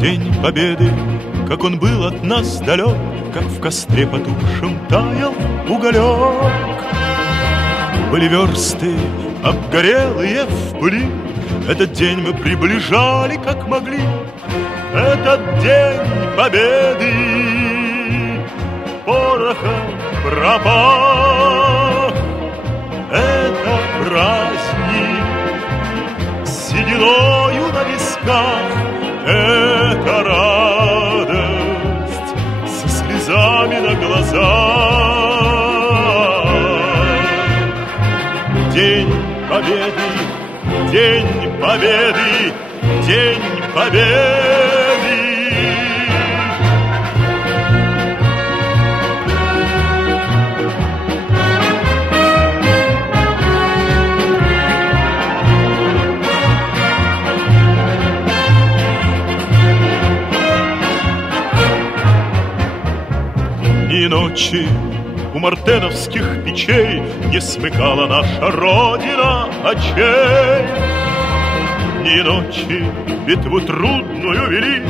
День Победы, как он был от нас далек, как в костре потухшем таял уголек. Были версты, обгорелые в пыли, этот день мы приближали, как могли. Этот день Победы порохом пропах. Это праздник с сединою на висках. Это радость со слезами на глазах. День Победы, День Победы, День Победы. Ни ночи у мартеновских печей не смыкала наша Родина очей. Ни ночи битву трудную вели,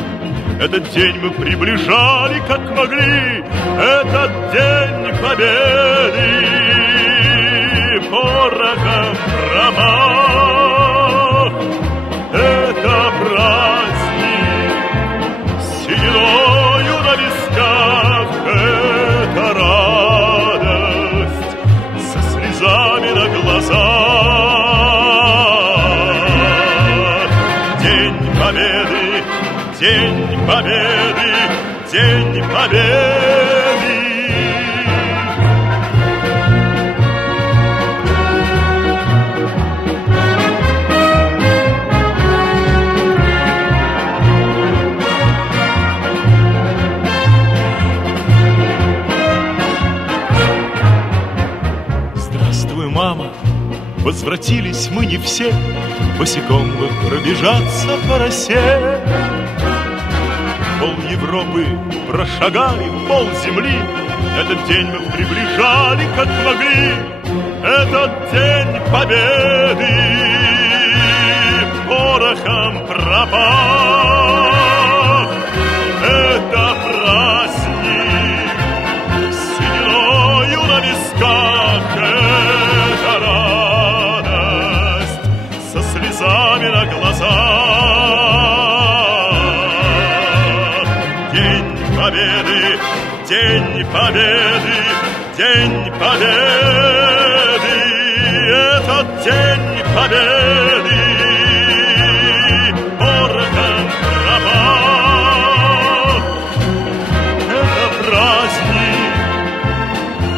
этот день мы приближали, как могли. Этот день Победы порохом промах. Это праздник с сединою на висках. Это радость со слезами на глазах. День Победы, День Победы, День Победы. Здравствуй, мама, возвратились мы не все, босиком бы пробежаться по росе. Пол Европы прошагали, пол земли, этот день мы приближали, как могли. Этот день Победы порохом пропах. Это праздник с сединою на висках. Это радость со слезами на глазах. День Победы, День Победы, День Победы. Этот День Победы порохом пропах. Это праздник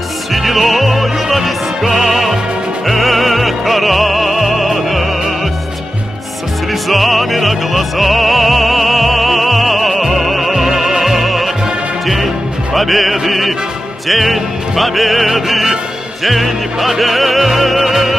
с сединою на висках. Это радость со слезами на глазах. День Победы, День Победы, День Победы.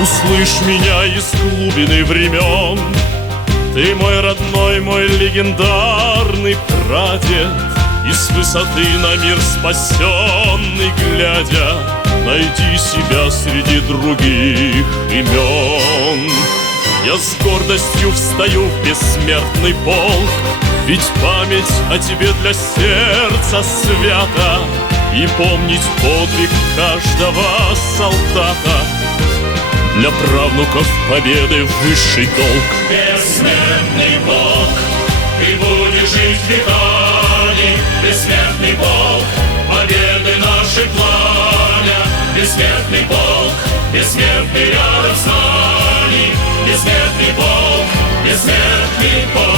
Услышь меня из глубины времен. Ты мой родной, мой легендарный прадед, и с высоты на мир спасенный глядя, найди себя среди других имен. Я с гордостью встаю в бессмертный полк, ведь память о тебе для сердца свята, и помнить подвиг каждого солдата для правнуков победы высший долг. Бессмертный Бог, ты будешь жить веками. Бессмертный Бог, победы наши пламя. Бессмертный Бог, бессмертный рядом с нами. Бессмертный Бог, бессмертный Бог,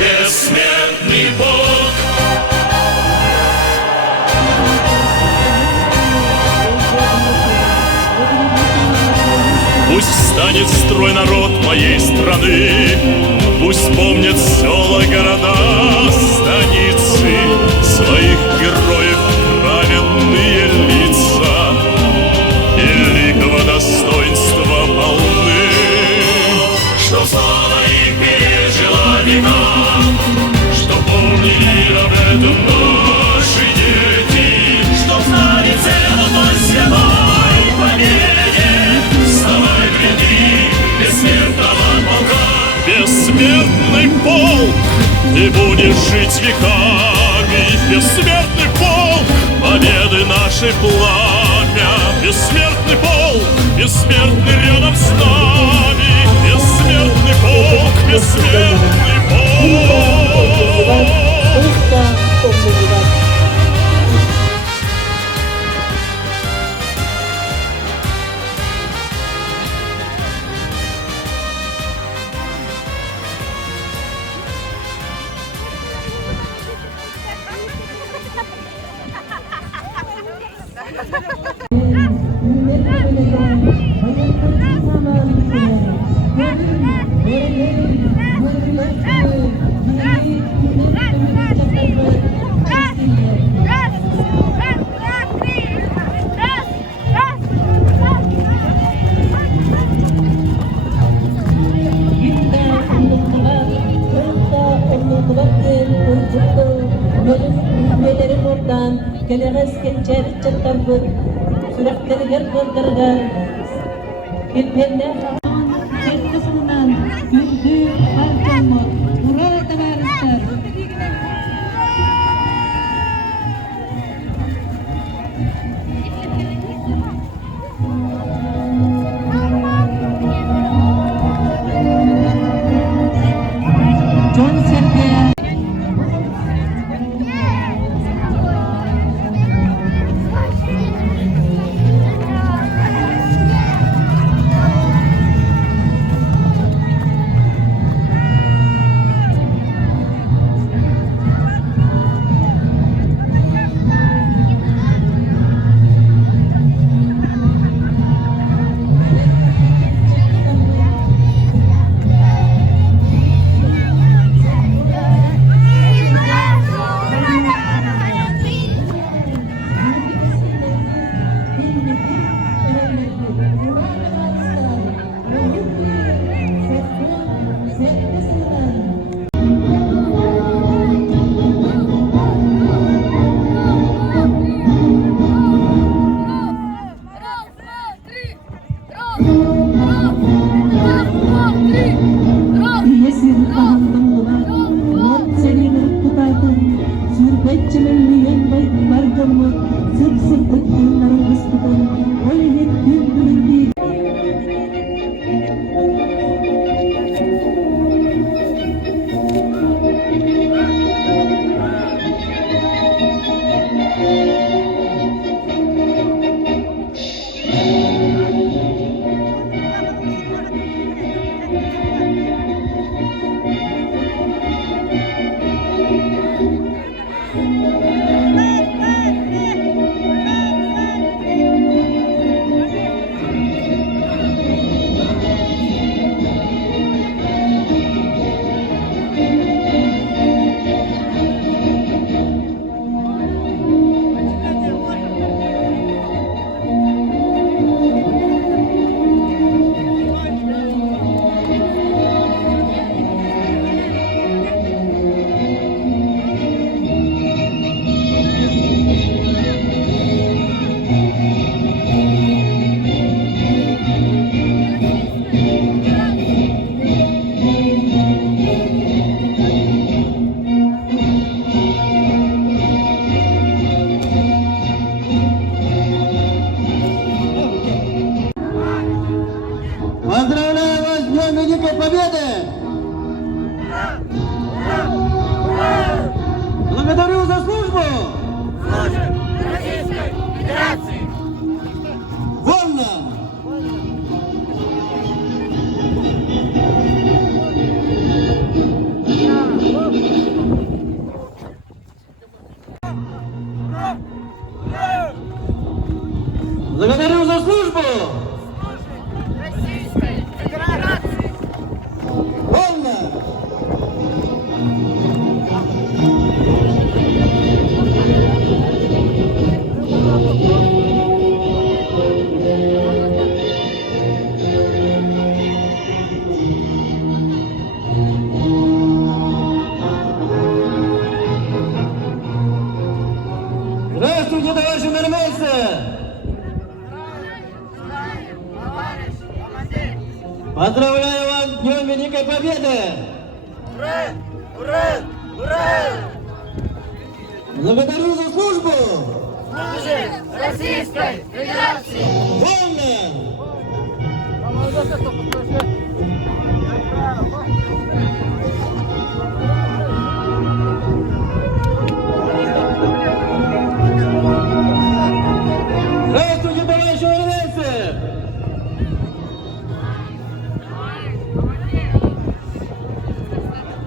бессмертный Бог. Пусть встанет в строй народ моей страны, пусть помнят села, города, станицы, своих героев праведные лица великого достоинства полны. Чтоб слава их пережила века, чтоб помнили об этом наши дети, чтоб знали цену святой победе. Вставай, гляди, бессмертного полка. Бессмертный полк, ты будешь жить веками. Бессмертный полк, победы нашей пламя. Бессмертный полк, бессмертный рядом с нами. Бессмертный полк, бессмертный полк. Келегескен чәрчеттар бүр, сүрәктергер көрдіргер. Келпенде сәттісінен үрді әркеммі, ұра тәбәрістер. John Sergey Благодарю за службу! Российской Федерации! Вольно! Здравствуйте, товарищи нормальцы! Поздравляю вас с Днем Великой Победы! Ура! Ура! Ура! Благодарю за службу! Служим Российской Федерации! Вольно! Здравствуйте, товарищи армейцы!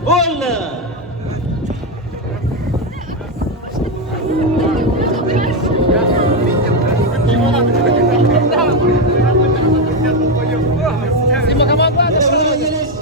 Вольно! Договорились?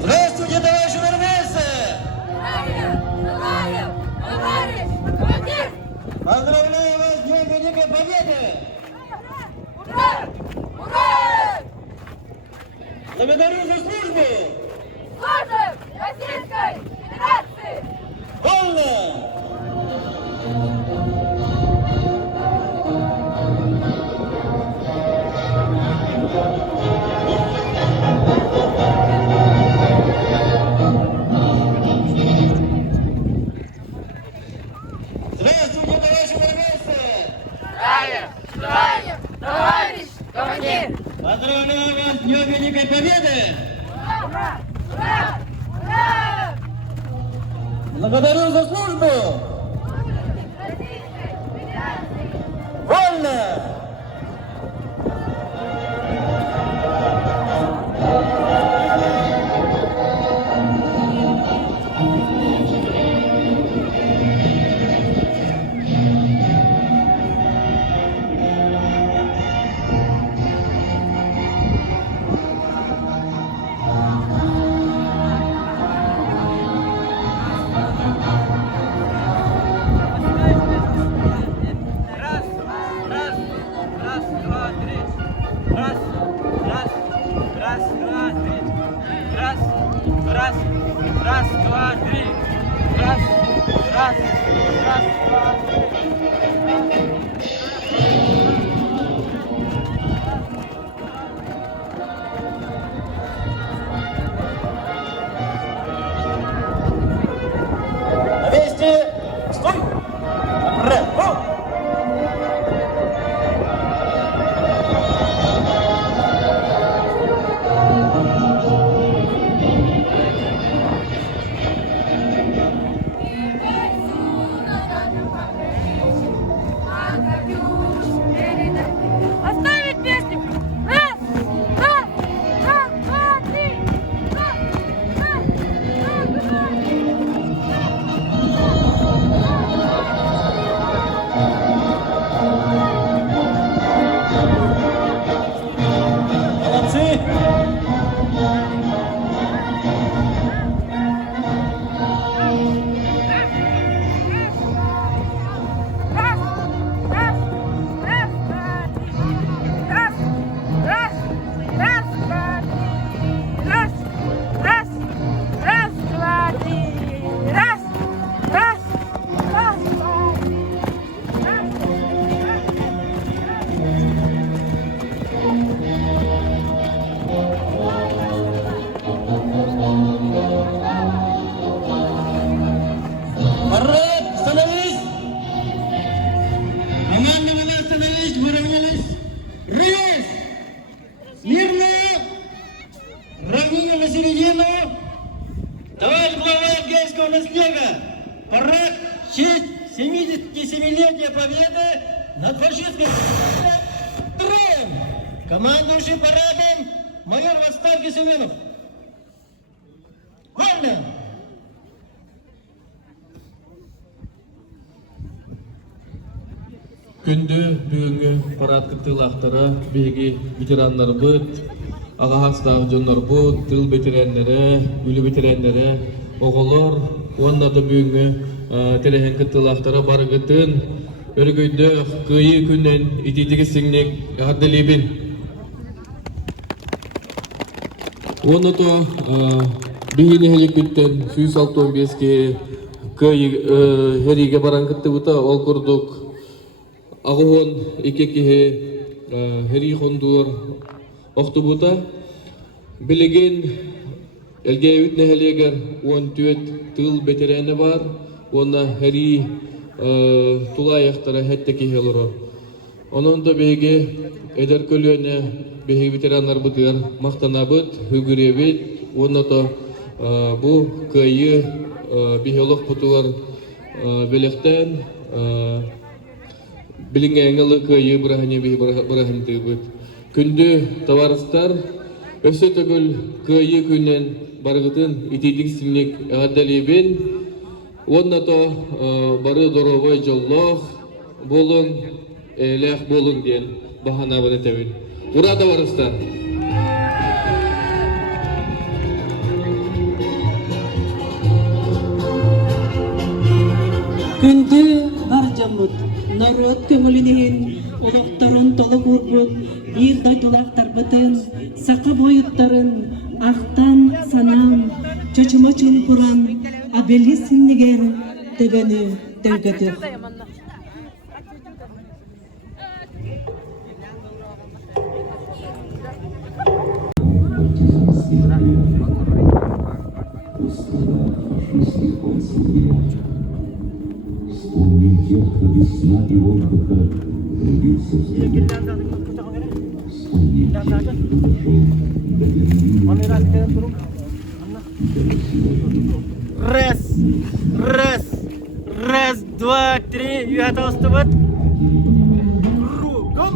Здравствуйте, товарищи армейцы! Желаем! Товарищ командир! Поздравляю вас с Днем Великой Победы! Ура! Ура! Благодарю за службу! Служим Российской Федерации! Вольно! Здравствуйте, товарищи армейцы! Желаем! Товарищ командир! Поздравляю вас с Днем Великой Победы! Ура! Ура! Ура! Благодарю за службу! Российской Федерации! Вольно! На месте! Стой! Направо! советского наследия. Парад в честь 77-летия победы над фашистским строем. Командующий парадом майор в отставке Семенов. Вольно! Күнді бүгінгі парад кыттылақтары беги ветерандар бұд, ағағастағы жондар бұд, тыл ветеранлары, үлі ветеранлары, оғылар, оннады бүгінгі телеген кыттылақтары бар күттін, өргөйді күйі күннен итетігі сіңнек ағадылебін. Оннады бігіне хелік күттен 165-ке күйі хериге баран кытты бұта, ол күрдік Ағуын екекеге хери қондуыр оқтыбута. Білеген әлге үтнәхелегер 14 тыл бетерәні бар. Оны хери тулайықтары әттеке хелұрыр. Onun da bege eder kölüne bege veteranlar bıdır maqtana bıt hügüre bit onu da bu köyü biolog putular belekten bilingengeli köyü bırahane bege bırahan tebit kündü tavarıstar öse tögül köyü künden bargıtın itidik simlik adalibin onu da barı dorovay jolloh bolun Leh bolun diyen bahana bana tevin. Burada varısta. Күнді бар жамыт, народ көңілінен, олақтарын толы көрбіт, бір дайтулақтар бітін, сақы бойыттарын, ақтан санам, чочымачын құран, абелі сіннігер, төгені төгедір. Вспомним тех, кто без сна и отдыха трудился в стране. Вспомним тех, кто дошел до Берлина. Раз, два, три, я толстоват. Кругом.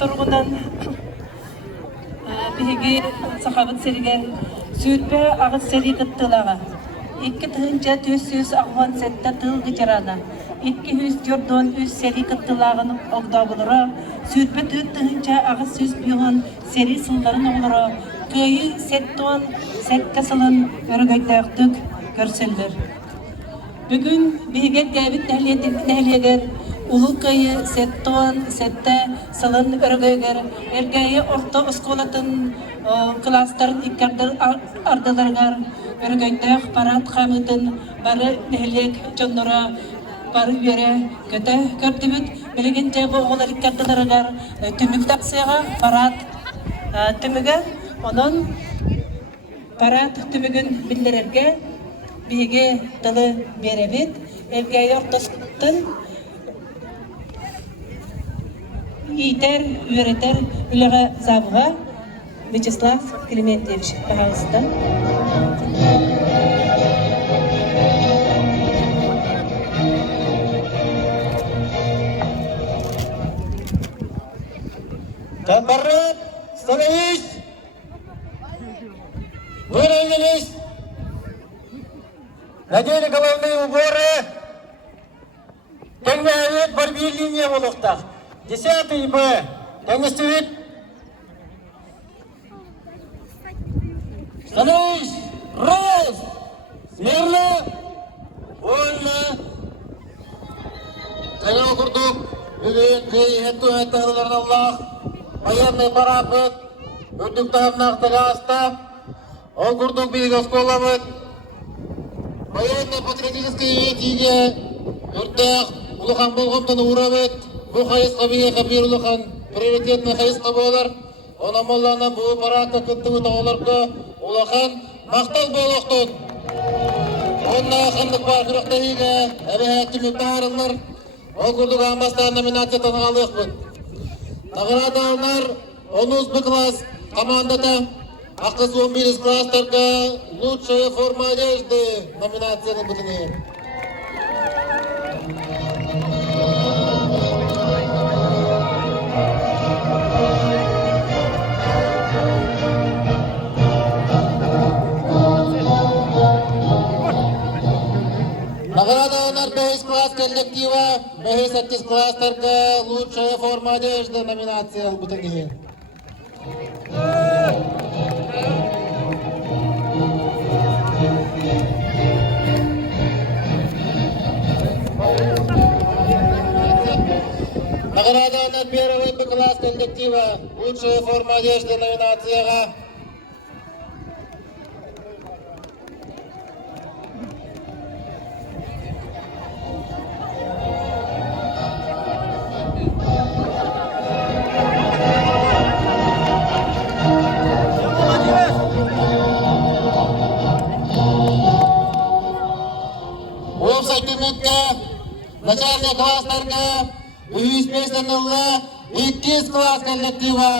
тургунан биһиги сахабыт серигер сүүрбэ агыс сери кыттылага. Икки тыгынча төс сүз агван сетте тыл гычарана. Икки хүз жордон үз сери кыттылагын огда булыра. Сүүрбэ тыгынча агыс сүз бүйгөн сери сылдарын оңлара. Кöyü сеттуан сәккасылын өргөйдөктүк көрсөлдөр. Бүгүн биһиге дәбит нәһлиегер улуу кöyü сеттуан сетте сылын өргөйгер эргәйе орто осколатын класстарын иккәрдер ардыларгар өргөйдөх парад хамытын бары нәһлиек жоннора бары бере көтө көрдүбүт билигинче бу оголар иккәрдиларгар түмүк таксыга парад түмүгө онон парад түмүгүн билдирерге биге тылы беребит эргәйе ортостун итер үйретер үлеге забыга Вячеслав Климентьевич, пожалуйста. Комбарат, становись! Выровнялись! Надели головные уборы! Теңнәвет борьбе линия волоктах. 10-й Б. Теңнестевит! Становись! Раз! Смирно! Вольно! Тәне окурдук! Бүгін көйетті өттіғыларын Аллах! Военный парапет! Өттіктағым нақтыға аста! Окурдук бейгі осколабыт! Военный патриотический етиге! Үрттіғ! Улыхан болғымтыны урабыт! Бұл қайысқа бейге қапир улыхан! Приоритетный қайысқа болар! Ona mollana bu parakka kıttığı dağlarga улахан мақтал болуқтun. Onna ақындық бар күріқтейге әбі әттімі барылар. Ол күрдік амбастан номинация танығалықпын. Награда олар 10 класс командата ақыс 11 класстарға лучшая форма одежды номинацияны бұтыны. Награда онар 5 класс коллектива, 5 класстарға лучшая форма одежды номинация бұтыны. Награда онар 1 класс коллектива, лучшая форма одежды номинацияға. Начальный класстарға 2 класс коллектива.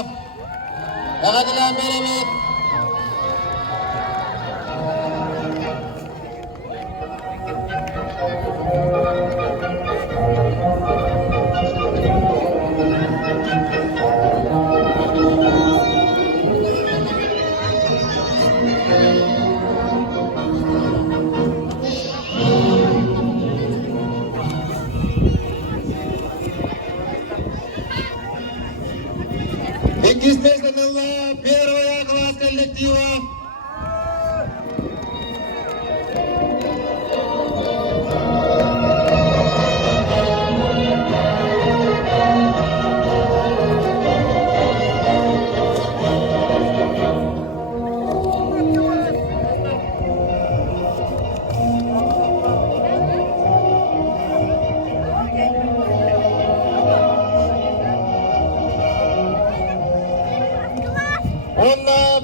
Ағадылан беремет. Первый класс коллектива.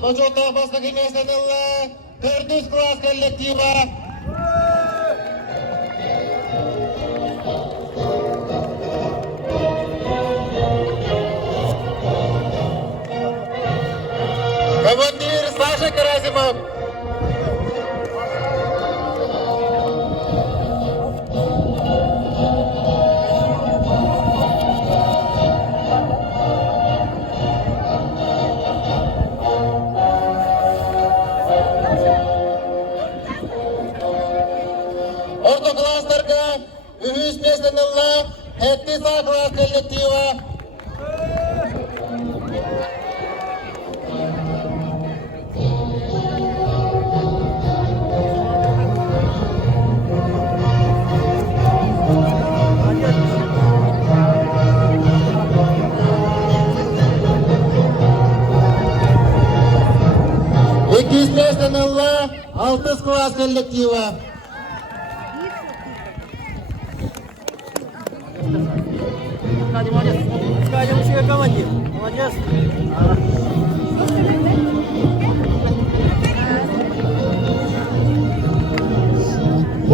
Почетного постаги места 4 класс коллектива. Командир Саша Карасимов. 7 класс коллектива. Ла 6 класс коллектива.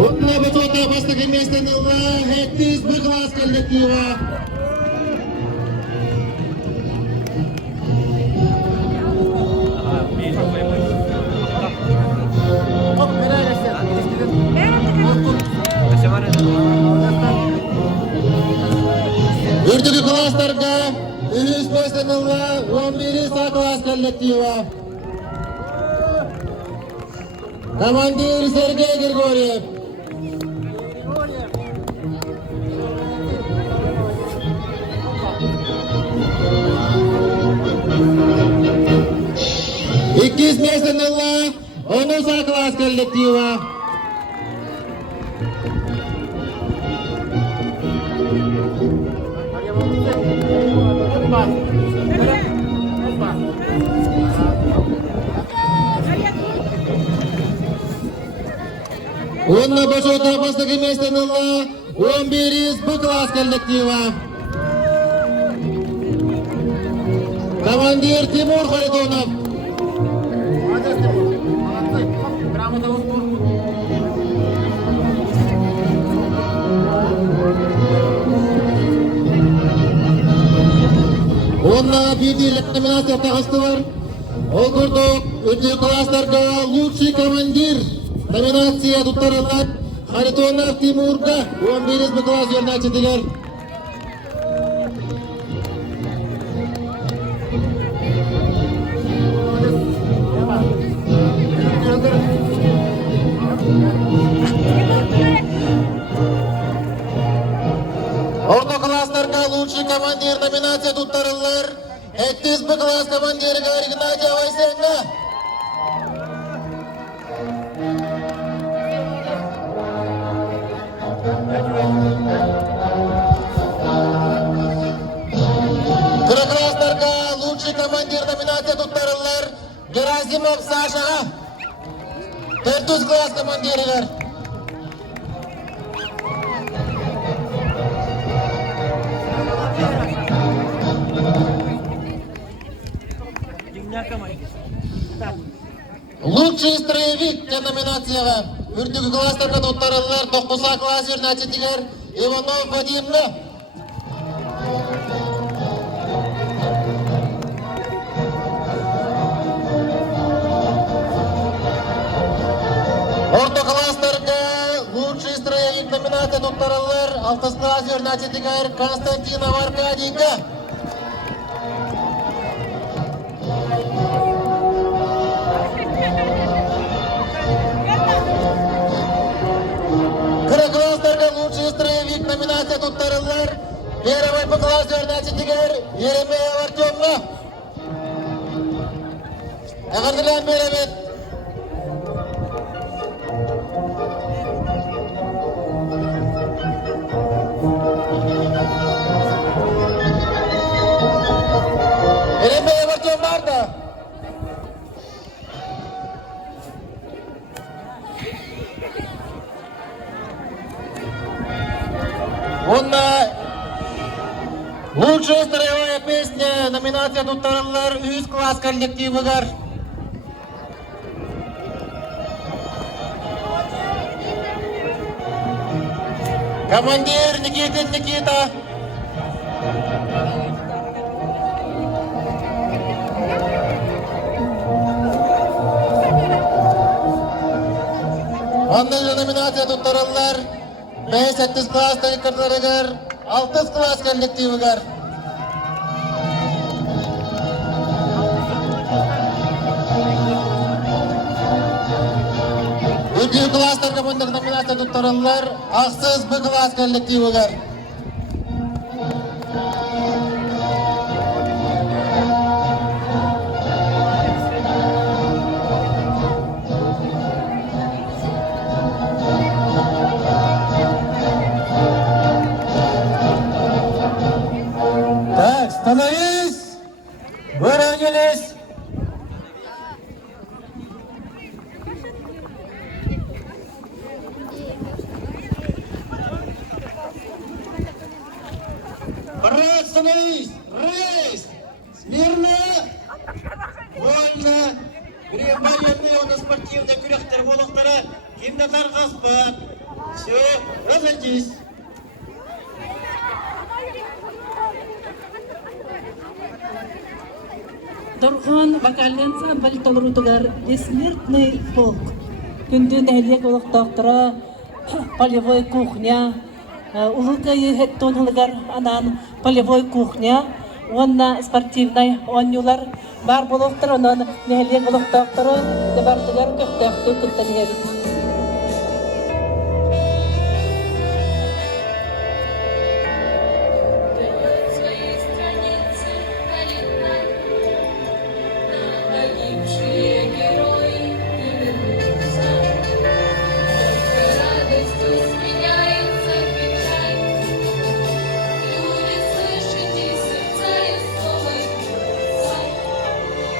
Одна высота бастығы местен Ла 7 класс коллектива. Үрдігі кластарға үйіз бөсінілі 11 класс коллектива. Командир Сергей Григорьев. Иккиз бөсінілі 10 класс коллектива. Онна башота бастығы местенілі 11 класс коллектива. Командир Тимур Харитонов. Онна бейдейлік номинация тағысты бар. Ол күрдік өте класстарға лучший командир номинация тұттарылған Харитонов Тимурға 11 класс жеріне әкетігер. Орта класстарға лучший командир номинация тұттарылар 7 класс командирға Геннадий Вайсенға. Класстарға лучший командир номинация тұттарылар Герасимов Сашаға 4 класс командирігер. Лучший строевик те номинацияға үрдігі класстарға тұттарылар 9 класс жеріне әчетігер Иванов Вадимға. Орта класстарға лучший строевик номинация тұттарылар 6 класс жеріне әчетігер Константинов Аркадийға. Лучший строевик номинация тұттарылар первый по класс жеріне әчетігер Еремеев Артемға. Әғардылан беремет. Еремеев Артем барды. Онна лучшая строевая песня номинация тұттарылар 100 класс коллективігер. Командир Никитин Никита. Онна номинация тұттарылар 5 класс коллективігер, 6 класс коллективігер. Үдігі класстар командир номинация тұттарылар 6 класс коллективігер. Готовность! Рейс! Смирно! Вольно! Военные у нас спортивные күректер болықтары кимдатар қаспат. Все, разойтись. Доргон вокальный ансамбль толрутугар «Бессмертный полк». Күндүн әлек олық доктора, полевой кухня, улукайы хэттон хылыгар анан полевой кухня, онна спортивный онюлар бар болуктар, онан әлек олық доктора, дебартыгар көктөктө күттен Своей странице календарь, погибшие герои не вернутся. Только радостью сменяется печаль. Люди, слышите, сердца и снова бьются.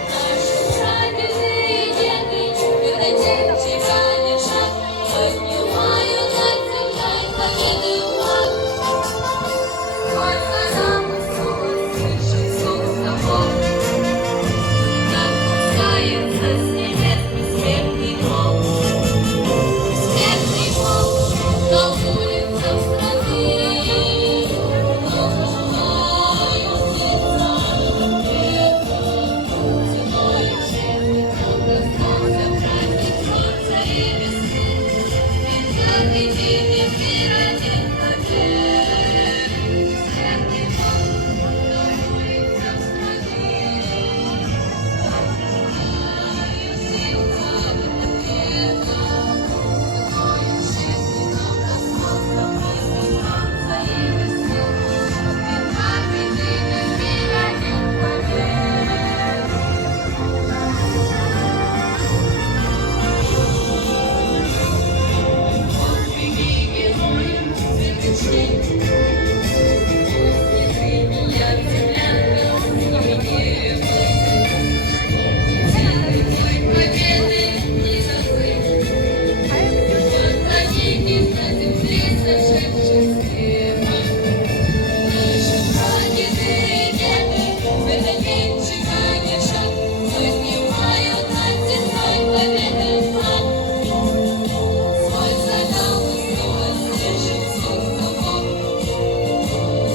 Наши прадеды и деды, верните чеканя поднимают над землей победы флаг. Сколько нам осталось слышать звук сапог, как спускается с небес бессмертный полк. Бессмертный полк на улицах страны, но знаю, сердца ответа. Ценой жизни нам достался праздник солнца и весны. Пятый день эфир один побед. Бессмертный полк на улицах страны, знаю, сердца ответа. Ценой жизни нам достался праздник солнца и весны. Пятый день эфир один побед. Подвиги героев завершены. Я землянка с ними. Бой победы не забыть. Поклонитесь на земле сошедших с неба. Наши прадеды и деды в этот день чеканя шаг, поднимают над землей победы флаг. Свой загал снова слышит звук сапог.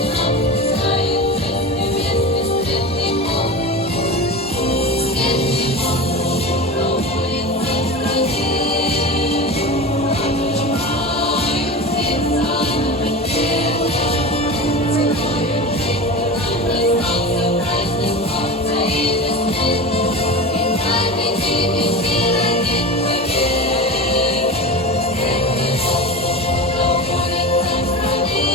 Нам спускается с небес бессмертный полк. Бессмертный полк на улицах страны. Обнимают сердца ответа. Ценой жизни нам достался праздник солнца и весны. Пятый день эфир один побед. Бессмертный полк на улицах страны. Обнимают сердца ответа.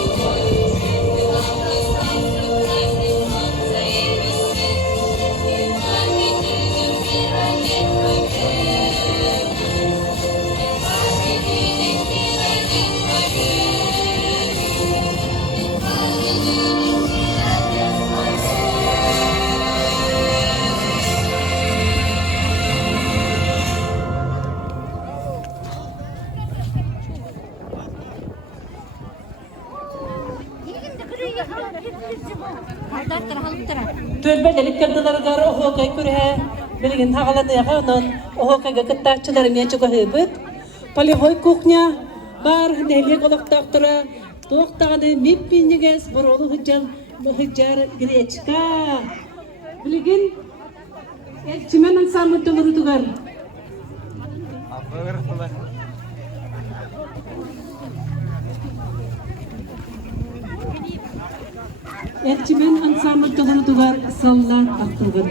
Ценой жизни нам достался праздник солнца и весны. Пятый день эфир один побед. Пятый день эфир один побед. Пятый день эфир один Төлбәлелік кірділерғар оғылғай күрі білген тағаладыға онын оғылғайға кіттақчылары мен жүгі бұд. Полевой кухня бар нәлек олықтақтыры тоқтағаны меппенегіз бұролы хыджар гречка. Білген әлчімен ансамы тұлырытығар. Elçimen ansamı dolunu duvar sallar aktılgın.